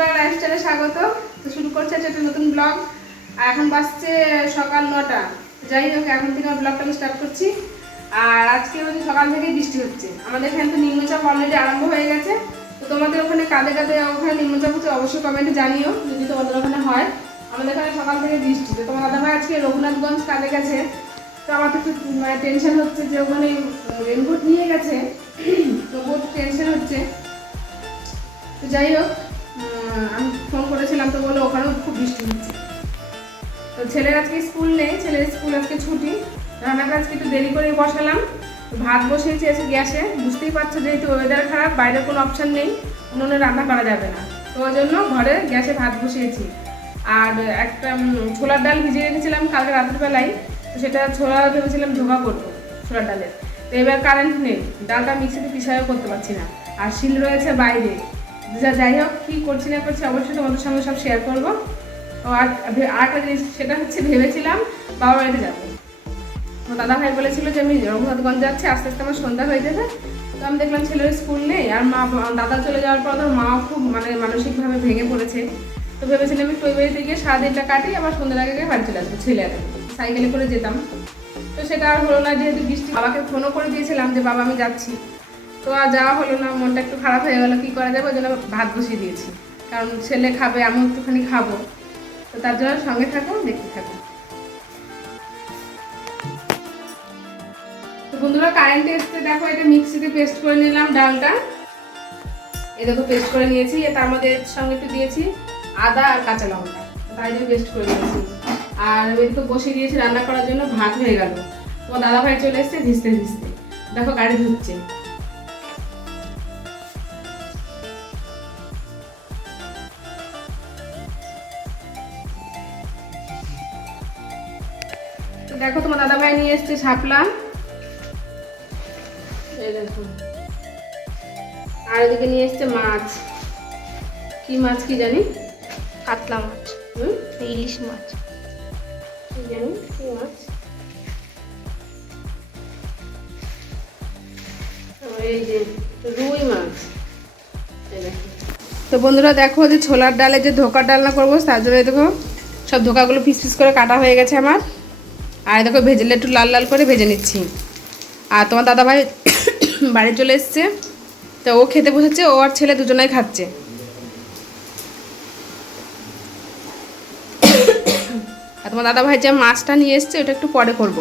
বাংলা লাইফস্টাইলে স্বাগত। তো শুরু করছে একটা নতুন ব্লগ আর এখন বাজছে সকাল নটা। যাই হোক, এখন থেকে ব্লগটা আমি স্টার্ট করছি। আর আজকে হচ্ছে সকাল থেকে বৃষ্টি হচ্ছে। আমাদের এখানে তো নিম্নচাপ অলরেডি আরম্ভ হয়ে গেছে। তো তোমাদের ওখানে কাঁদে কাঁদে ওখানে নিম্নচাপ হচ্ছে অবশ্যই কমেন্টে জানিও, যদি তোমাদের ওখানে হয়। আমাদের এখানে সকাল থেকে বৃষ্টি। তো তোমার দাদা ভাই আজকে রঘুনাথগঞ্জ কাঁদে গেছে। তো আমার একটু মানে টেনশন হচ্ছে যে ওখানে রেনকোট নিয়ে গেছে। তো বহুত টেনশন হচ্ছে। তো যাই হোক আমি ফোন করেছিলাম তো বলে ওখানেও খুব বৃষ্টি হচ্ছে। তো ছেলের আজকে স্কুল নেই, ছেলের স্কুল আজকে ছুটি। রান্নাটা আজকে একটু দেরি করে বসালাম। ভাত বসিয়েছি এসে গ্যাসে। বুঝতেই পারছ যেহেতু ওয়েদার খারাপ, বাইরে কোনো অপশান নেই। উনুনে রান্না করা যাবে না। তো ওই জন্য ঘরে গ্যাসে ভাত বসিয়েছি। আর একটা ছোলার ডাল ভিজিয়ে রেখেছিলাম কালকে রাত্রিবেলায় তো সেটা ছোলা ভেবেছিলাম ধোকা করব, ছোলার ডালের। তো এবার কারেন্ট নেই। ডালটা মিক্সিতে পিসায়ও করতে পারছি না। আর শিল রয়েছে বাইরে। যা যাই হোক, কী করছি না করছি অবশ্যই তোমাদের সঙ্গে সব শেয়ার করব। আর আরেকটা জিনিস, সেটা হচ্ছে ভেবেছিলাম বাবা বাড়িতে যাব। তো দাদা ভাই বলেছিল যে আমি রঘুনাথগঞ্জ যাচ্ছি, আস্তে আস্তে আমার সন্ধ্যা হয়ে যাবে। তো আমি দেখলাম ছেলের স্কুল নেই, আর মা দাদা চলে যাওয়ার পর ধর মাও খুব মানে মানসিকভাবে ভেঙে পড়েছে। তো ভেবেছিলাম একটু ওই বাড়িতে গিয়ে সারাদিনটা কাটি আবার সন্ধ্যার আগে গিয়ে বাড়ি চলে আসব, ছেলে সাইকেলে করে যেতাম। তো সেটা আর হলো না, যেহেতু বৃষ্টি বাবাকে ফোনও করে দিয়েছিলাম যে, বাবা, আমি যাচ্ছি। তো আর যাওয়া হলো না, মনটা একটু খারাপ হয়ে গেলো, কী করা যাবে? ওই জন্য ভাত বসিয়ে দিয়েছি। কারণ ছেলে খাবে, আমিও একটুখানি খাব। তো তার জন্য সঙ্গে থাকো, দেখতে থাকো। তো বন্ধুরা কারেন্টে এসছে, দেখো, এটা মিক্সিতে পেস্ট করে নিলাম ডালটা। এই দেখো পেস্ট করে নিয়েছি, এ তার মধ্যে সঙ্গে একটু দিয়েছি আদা আর কাঁচা লঙ্কা। তাই জন্য পেস্ট করে নিয়েছি। আর এদিকে বসিয়ে দিয়েছি রান্না করার জন্য, ভাত হয়ে গেল। তোমার দাদা ভাই চলে এসছে, ভিজতে ভিজতে। দেখো, গাড়ি ধুচ্ছে দেখো তোমার দাদা ভাই নিয়ে এসছে শাপলা। এই দেখো। আর এদিকে নিয়ে এসছে মাছ। কি মাছ কি জানি? কাতলা মাছ। হুম? ইলিশ মাছ। কি জানি? কি মাছ? এই যে রুই মাছ। তো বন্ধুরা দেখো যে ছোলার ডালে যে ধোকার ডালনা করব তার জন্য দেখো সব ধোকাগুলো পিস পিস করে কাটা হয়ে গেছে আমার। আর দেখো ভেজেলে একটু লাল লাল করে ভেজে নিচ্ছি। আর তোমার দাদা ভাই বাড়ি চলে এসছে, তো ও খেতে বসেছে, ও আর ছেলে দুজনাই খাচ্ছে। আর তোমার দাদা ভাই যে মাছটা নিয়ে এসছে, ওটা একটু পরে করব।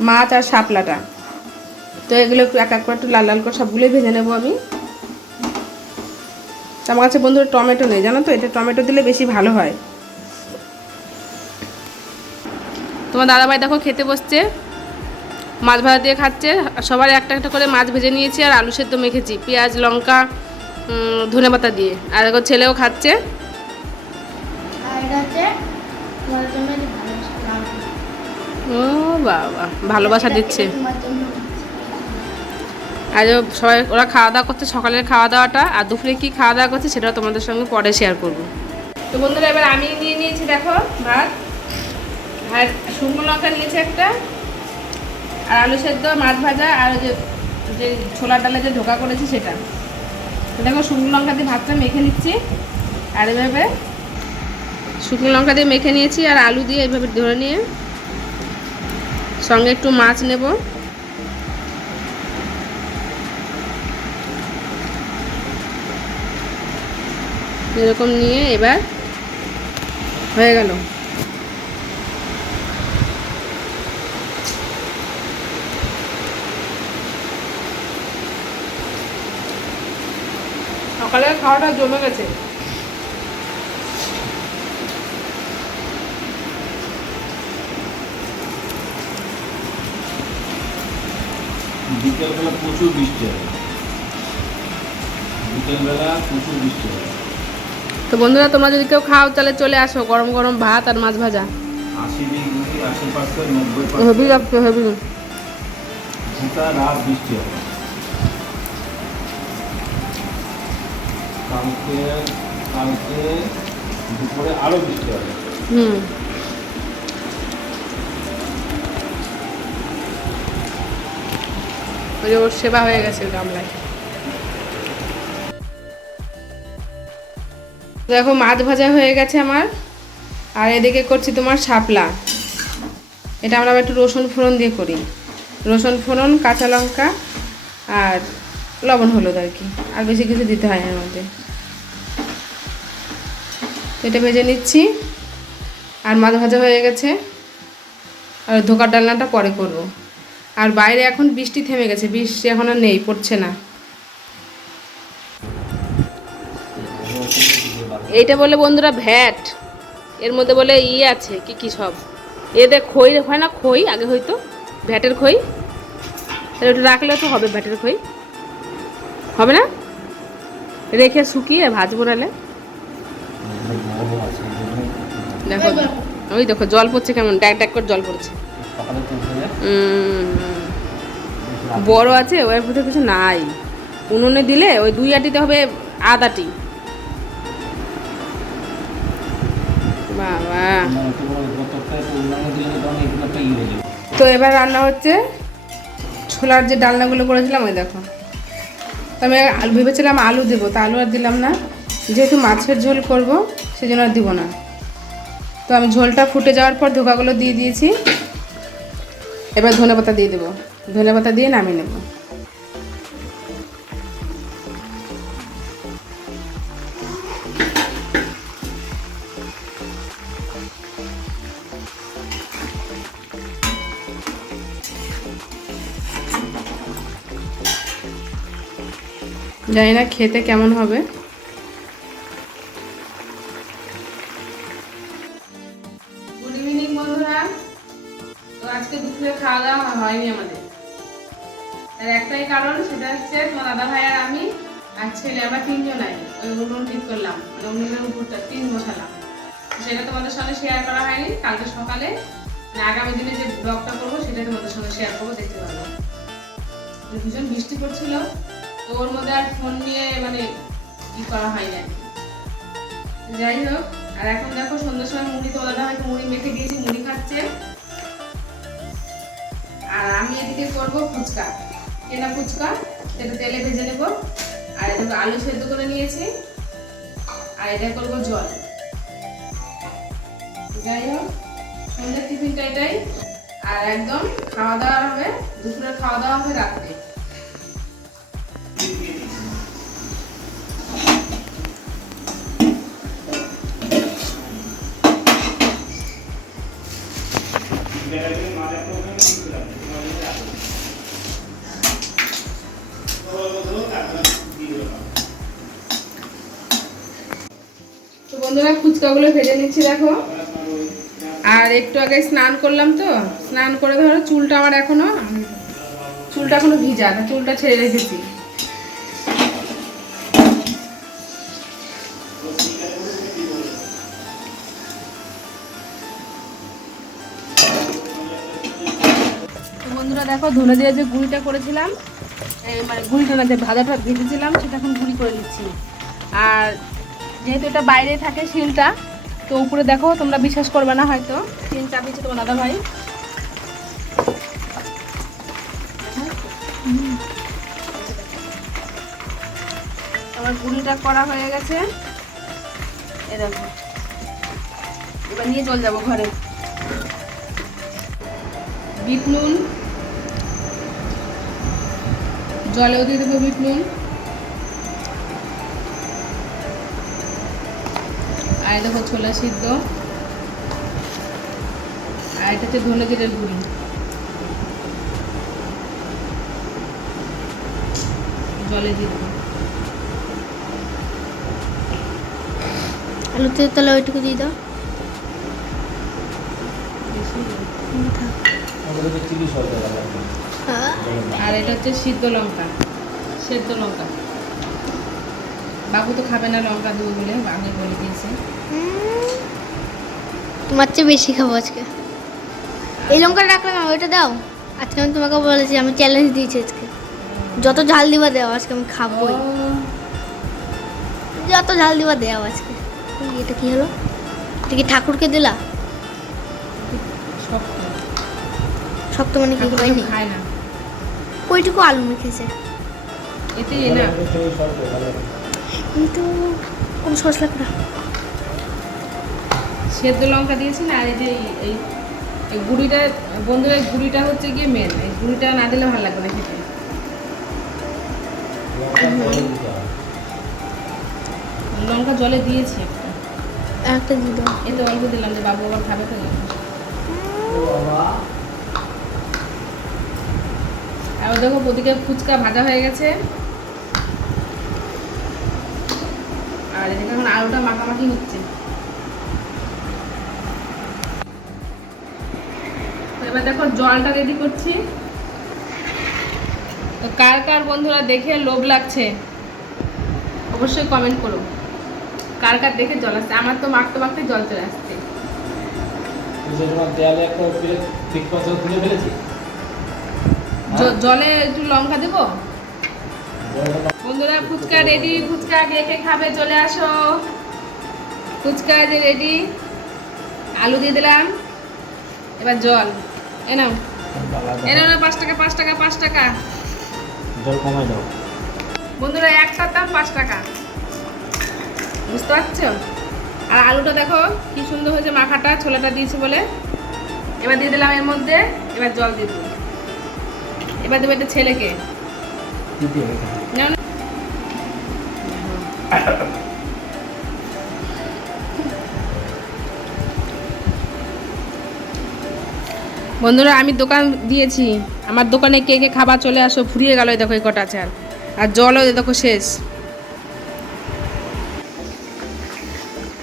মাছ আর শাপলাটা। তো এগুলো একটু এক এক করে একটু লাল লাল করে সবগুলোই ভেজে নেব আমি। আমার কাছে বন্ধুরা টমেটো নেই, জানো তো? এটা টমেটো দিলে বেশি ভালো হয়। তোমার দাদা ভাই দেখো খেতে বসছে, মাছ ভাজা দিয়ে খাচ্ছে সবার একটা একটা করে মাছ ভেজে নিয়েছি, আর আলু সেদ্ধ মেখেছি, পেঁয়াজ, লঙ্কা ধনে পাতা দিয়ে। আর দেখো ছেলেও খাচ্ছে। আর ও বাবা, ভালোবাসা দিচ্ছে। আজ সবাই, ওরা খাওয়া দাওয়া করছে, সকালের খাওয়া দাওয়াটা, আর দুপুরে কি খাওয়া দাওয়া করছে সেটাও তোমাদের সঙ্গে পরে শেয়ার করব। তো বন্ধুরা, এবার আমি নিয়ে নিয়েছি, দেখো ভাত। আর শুকনো লঙ্কা নিয়েছে একটা, আর আলু সেদ্ধ, মাছ ভাজা, আর যে যে ছোলার ডালে যে ধোকা করেছি সেটা। দেখো, শুকনো লঙ্কা দিয়ে ভাতটা মেখে নিচ্ছি, আর এভাবে শুকনো লঙ্কা দিয়ে মেখে নিয়েছি, আর আলু দিয়ে এইভাবে ধরে নিয়ে সঙ্গে একটু মাছ নেব। এরকম নিয়ে এবার হয়ে গেল। সকালের খাওয়াটা জমে গেছে। বিকেলবেলা প্রচুর বৃষ্টি হয় বিকেলবেলা প্রচুর বৃষ্টি হয় তো বন্ধুরা তোমরা যদি কেউ খাও তাহলে চলে আসো। গরম গরম ভাত আর মাছ ভাজা। আশি পার্সেন্ট নব্বই পার্সেন্ট। রাত বৃষ্টি হবে। কালকে কালকে দুপুরে বৃষ্টি হবে। হুম। ওই ওর সেবা হয়ে গেছে গামলায়। দেখো, মাছ ভাজা হয়ে গেছে আমার। আর এদিকে করছি তোমার শাপলা। এটা আমরা একটু রসুন ফোড়ন দিয়ে করি। রসুন ফোড়ন, কাঁচা লঙ্কা আর লবণ হলুদ আর কি। আর বেশি কিছু দিতে হয় না তো এটা ভেজে নিচ্ছি। আর মাছ ভাজা হয়ে গেছে। আর ধোকার ডালনাটা পরে করব। আর বাইরে এখন বৃষ্টি থেমে গেছে, বৃষ্টি এখন আর নেই, পড়ছে না। এইটা বলে বন্ধুরা ভ্যাট। এর মধ্যে বলে ইয়ে আছে, কি কি সব। এদের খই হয় না খই? আগে হয়তো ভ্যাটের খই। ওটা রাখলে তো হবে ভ্যাটের খই। হবে না? রেখে শুকিয়ে ভাজবো নালে। দেখো, ওই দেখো, জল পড়ছে কেমন? ড্যাক ড্যাক করে জল পড়ছে। বড় আছে, ওর ভিতরে কিছু নাই। উনুনে দিলে ওই দুই আটিতে হবে আধ আটি। বাবা। তো এবার রান্না হচ্ছে ছোলার যে ডালনাগুলো করেছিলাম, ওই দেখো। আমি ভেবেছিলাম আলু দেবো, তা আলু আর দিলাম না। যেহেতু মাছের ঝোল করব সেজন্য আর দিব না। তো আমি ঝোলটা ফুটে যাওয়ার পর ধোকাগুলো দিয়ে দিয়েছি। এবার ধনে পাতা দিয়ে দেবো। ধনে পাতা দিয়ে নামিয়ে নেব। জানি না খেতে কেমন হবে। হয়নি আমাদের। তার একটাই কারণ, সেটা হচ্ছে তোমার দাদা ভাই আর আমি আর ছেলে, আমরা তিনজন আই। ওই উনুন ঠিক করলাম। মানে উনুনের উপরটা তিন বসালাম। সেটা তোমাদের সঙ্গে শেয়ার করা হয়নি। কালকে সকালে মানে আগামী দিনে যে ব্লগটা করব সেটা তোমাদের সঙ্গে শেয়ার করব, দেখতে পারব। ভীষণ বৃষ্টি পড়ছিল, তো ওর মধ্যে আর ফোন নিয়ে মানে ই করা হয়নি আর যাই হোক, আর এখন দেখো সন্ধ্যার সময় মুড়ি তো দাদা হয়তো মুড়ি মেখে দিয়েছি, মুড়ি খাচ্ছে। আর আমি এদিকে করব ফুচকা। কেনা ফুচকা সেটা তেলে ভেজে নেব। আর এদিকে আলু সেদ্ধ করে নিয়েছি। আর এটা করব জল। যাই হোক, সন্ধ্যের টিফিনটা এটাই আর একদম খাওয়া দাওয়া হবে দুপুরে খাওয়া দাওয়া হবে রাত্রে। বন্ধুরা, ফুচকাগুলো ভেজে নিচ্ছি, দেখো। আর একটু আগে স্নান করলাম তো, স্নান করে ধরো চুলটা আমার এখনও চুলটা এখনও ভিজা, তা চুলটা ছেড়ে রেখেছি। বন্ধুরা, দেখো, ধনে দিয়ে যে গুঁড়িটা করেছিলাম মানে গুঁড়িটা না, যে ভাজাটা ভেজেছিলাম, সেটা এখন গুঁড়ি করে নিচ্ছি। আর যেহেতু এটা বাইরে থাকে শিলটা, তো উপরে দেখো তোমরা বিশ্বাস করবে না হয়তো। শিল চাপিয়েছে তোমার দাদা ভাই। আমার গুঁড়িটা করা হয়ে গেছে। এ দেখো। এবার নিয়ে চল যাব ঘরে। বিট নুন। জলেও দিয়ে দেবো বিট নুন। আর দেখো ছোলা সিদ্ধ। আর এটা হচ্ছে ধনে জিরের গুঁড়ি। জলে দিয়ে দেবো। আলুতে তাহলে ওইটুকু দিয়ে দাও। হ্যাঁ। আর এটা হচ্ছে সিদ্ধ লঙ্কা। সেদ্ধ লঙ্কা। বাবু তো খাবে না লঙ্কা দেবো বলে আগে বলে দিয়েছে। তোমার চেয়ে বেশি খাব আজকে। এই লঙ্কা রাখলাম না ওইটা দাও। আজকে আমি তোমাকে বলেছি আমি চ্যালেঞ্জ দিয়েছি আজকে। যত ঝাল দিবা দেওয়া আজকে আমি খাবোই। যত ঝাল দিবা দেওয়া আজকে। এটা কি হলো? এটা কি ঠাকুরকে দিলা? শক্ত। মানে কি হয়নি? ওইটুকু আলু মেখেছে। এতেই না? কিন্তু কোনো সস লাগবে না। সেদ্ধ লঙ্কা দিয়েছি না আর এই যে এই- এই গুঁড়িটা বন্ধুরা এই গুঁড়িটা হচ্ছে গিয়ে মেন এই গুঁড়িটা না দিলে ভালো লাগবে না খেতে। লঙ্কা জলে দিয়েছি একটা। একটা দিয়ে দাও। এতে অল্প দিলাম যে বাবু আবার খাবে তো। আর দেখো ওদিকে ফুচকা ভাজা হয়ে গেছে। আর এদিকে এখন আলুটা মাখামাখি হচ্ছে। এবার দেখো জলটা রেডি করছি। তো কার কার বন্ধুরা দেখে লোভ লাগছে অবশ্যই কমেন্ট করো। কার কার দেখে জল আসছে? আমার তো মাখতে মাখতে জল চলে আসছে। জলে একটু লঙ্কা দেবো? বন্ধুরা ফুচকা রেডি ফুচকা কে কে খাবে চলে আসো। ফুচকা যে রেডি আলু দিয়ে দিলাম। এবার জল। এ নাও। এ নাও না পাঁচ টাকা পাঁচ টাকা পাঁচ টাকা। জল কমাই দাও। বন্ধুরা একটার দাম পাঁচ টাকা। বুঝতে পারছ? আর আলুটা দেখো কি সুন্দর হয়েছে মাখাটা ছোলাটা দিয়েছে বলে। এবার দিয়ে দিলাম এর মধ্যে এবার জল দিয়ে দেবো। এবার দেবো একটা ছেলেকে। না। বন্ধুরা, আমি দোকান দিয়েছি। আমার দোকানে কে কে খাবার চলে আসো, ফুরিয়ে গেল দেখো এই কটা চাল। আর জলও দেখো শেষ।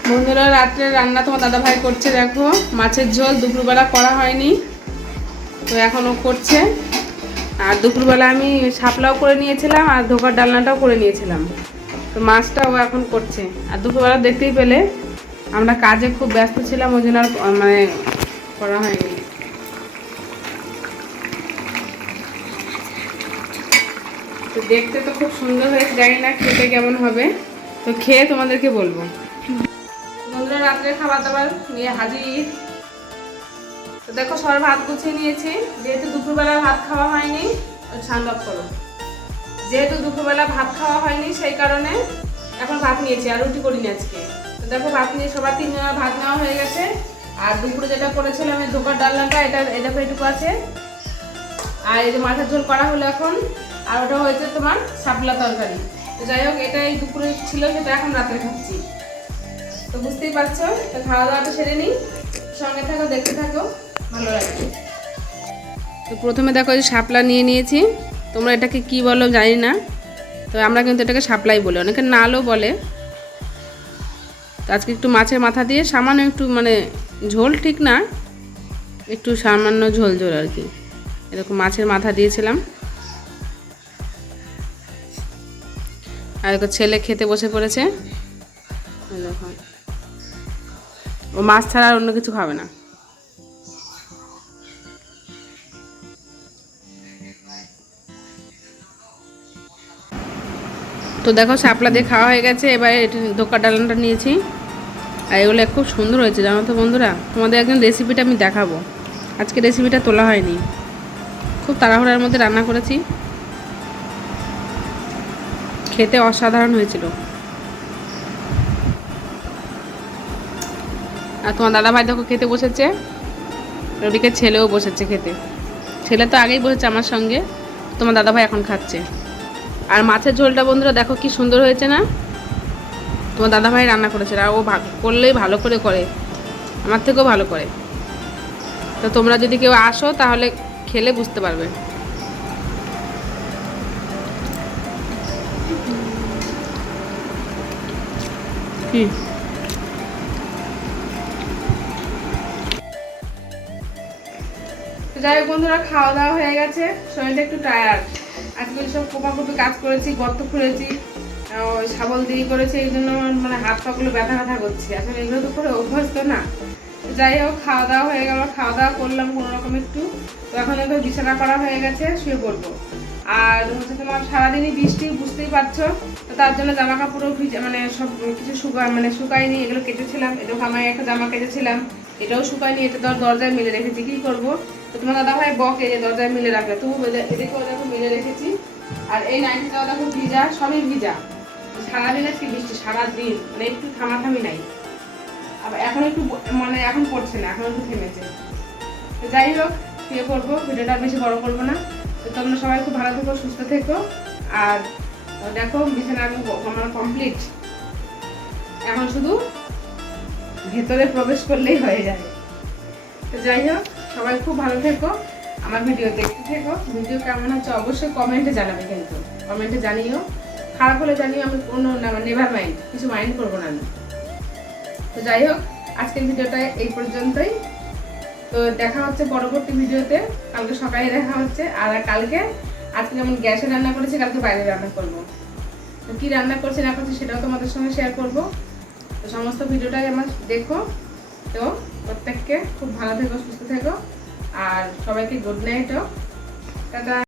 বন্ধুরা, রাত্রে রান্না তোমার দাদা ভাই করছে দেখো। মাছের ঝোল দুপুরবেলা করা হয়নি, তো এখনও করছে। আর দুপুরবেলা আমি শাপলাও করে নিয়েছিলাম আর ধোকার ডালনাটাও করে নিয়েছিলাম। তো মাছটাও এখন করছে। আর দুপুরবেলা দেখতেই পেলে, আমরা কাজে খুব ব্যস্ত ছিলাম, ওই জন্য আর মানে করা হয়নি। দেখতে তো খুব সুন্দর হয়েছে, জানি না খেতে কেমন হবে। তো খেয়ে তোমাদেরকে বলব। বন্ধুরা রাত্রে খাবার দাবার নিয়ে হাজির। তো দেখো সবাই ভাত গুছিয়ে নিয়েছি। যেহেতু দুপুরবেলা ভাত খাওয়া হয়নি সাউন্ড অফ করো। যেহেতু দুপুরবেলা ভাত খাওয়া হয়নি, সেই কারণে এখন ভাত নিয়েছি, আর রুটি করিনি আজকে। তো দেখো, ভাত নিয়ে সবার তিনজনের ভাত নেওয়া হয়ে গেছে। আর দুপুরে যেটা করেছিলাম, এই ধোকার ডালনাটা, এটা দেখো, এটুকু আছে। আর এই যে মাথার ঝোল করা হলো এখন। আর ওটা হয়েছে তোমার শাপলা তরকারি। তো যাই হোক, এটাই দুপুরে ছিল, সেটা এখন রাত্রে খাচ্ছি। তো বুঝতেই পারছ, তো খাওয়া দাওয়াটা সেরে নিই। সঙ্গে থাকো, দেখতে থাকো, ভালো লাগবে। তো প্রথমে দেখো এই শাপলা নিয়ে নিয়েছি। তোমরা এটাকে কি বলো জানি না তো আমরা কিন্তু এটাকে শাপলাই বলি। অনেকে নালও বলে। তো আজকে একটু মাছের মাথা দিয়ে, সামান্য একটু মানে ঝোল ঠিক না, একটু সামান্য ঝোল ঝোল আর কি। এরকম মাছের মাথা দিয়েছিলাম। আর ছেলে খেতে বসে পড়েছে। ও মাছ ছাড়া আর অন্য কিছু খাবে না। তো দেখো শাপলা দিয়ে খাওয়া হয়ে গেছে, এবার দোকান ডালানটা নিয়েছি। আর এগুলো খুব সুন্দর হয়েছে, জানো তো বন্ধুরা? তোমাদের একজন রেসিপিটা আমি দেখাবো। আজকে রেসিপিটা তোলা হয়নি। খুব তাড়াহুড়ার মধ্যে রান্না করেছি। খেতে অসাধারণ হয়েছিল। আর তোমার দাদা ভাই দেখো খেতে বসেছে। ওদিকে ছেলেও বসেছে খেতে। ছেলে তো আগেই বসেছে আমার সঙ্গে, তোমার দাদা ভাই এখন খাচ্ছে। আর মাছের ঝোলটা বন্ধুরা দেখো কি সুন্দর হয়েছে না? তোমার দাদা ভাই রান্না করেছে, আর ও করলেই ভালো করে করে। আমার থেকেও ভালো করে। তো তোমরা যদি কেউ আসো তাহলে খেলে বুঝতে পারবে। কি? যাই হোক বন্ধুরা খাওয়া দাওয়া হয়ে গেছে। শরীরটা একটু টায়ার্ড আজকে সব কোপাকুপি কাজ করেছি, গর্ত খুঁড়েছি শাবল দেরি করেছি, এই জন্য মানে হাত পাগুলো ব্যথা ব্যথা করছে। আসলে এগুলো তো করে অভ্যস্ত না। যাই হোক খাওয়া দাওয়া হয়ে গেল। খাওয়া দাওয়া করলাম কোনো রকম একটু। তো এখন একটু বিছানা করা হয়ে গেছে, শুয়ে পড়ব। আর হচ্ছে তোমার সারাদিনই বৃষ্টি, বুঝতেই পারছ? তো তার জন্য জামা কাপড়ও ভিজে মানে সব কিছু শুকায় মানে শুকায়নি, এগুলো কেটেছিলাম এটাও আমার একটা জামা কেটেছিলাম এটাও শুকায়নি, এটা ধর দরজায় মিলে রেখেছি, কি করব? তো তোমার দাদা ভাই বকে যে দরজায় মিলে রাখলে, তবু এদে- এদিকেও দেখো মিলে রেখেছি। আর এই নাইটিটাও দেখো ভিজা, সবই ভিজা। সারাদিন আজকে বৃষ্টি, সারাদিন মানে একটু থামাথামি নাই। আবার এখন একটু মানে এখন পড়ছে না, এখন একটু থেমেছে। যাই হোক শুয়ে করব, ভিডিওটা বেশি বড় করব না। তোমরা সবাই খুব ভালো থেকো, সুস্থ থেকো। আর দেখো, বিছানা আমি আমার কমপ্লিট এখন শুধু ভেতরে প্রবেশ করলেই হয়ে যাবে তো যাই হোক, সবাই খুব ভালো থেকো। আমার ভিডিও দেখতে থেকো। ভিডিও কেমন হচ্ছে অবশ্যই কমেন্টে জানাবে কিন্তু। কমেন্টে জানিও। খারাপ হলে জানিও, আমি কোনো না নেভার মাইন্ড কিছু মাইন্ড করব না আমি। তো যাই হোক, আজকের ভিডিওটা এই পর্যন্তই। তো দেখা হচ্ছে পরবর্তী ভিডিওতে। কালকে সকালে দেখা হচ্ছে। আর কালকে, আজকে যেমন গ্যাসে রান্না করেছি, কালকে বাইরে রান্না করব। তো কী রান্না করছি, না করছি সেটাও তোমাদের সঙ্গে শেয়ার করব। তো সমস্ত ভিডিওটাই আমার দেখো। তো প্রত্যেককে খুব ভালো থেকো, সুস্থ থেকো। আর সবাইকে গুড নাইটও টাটা।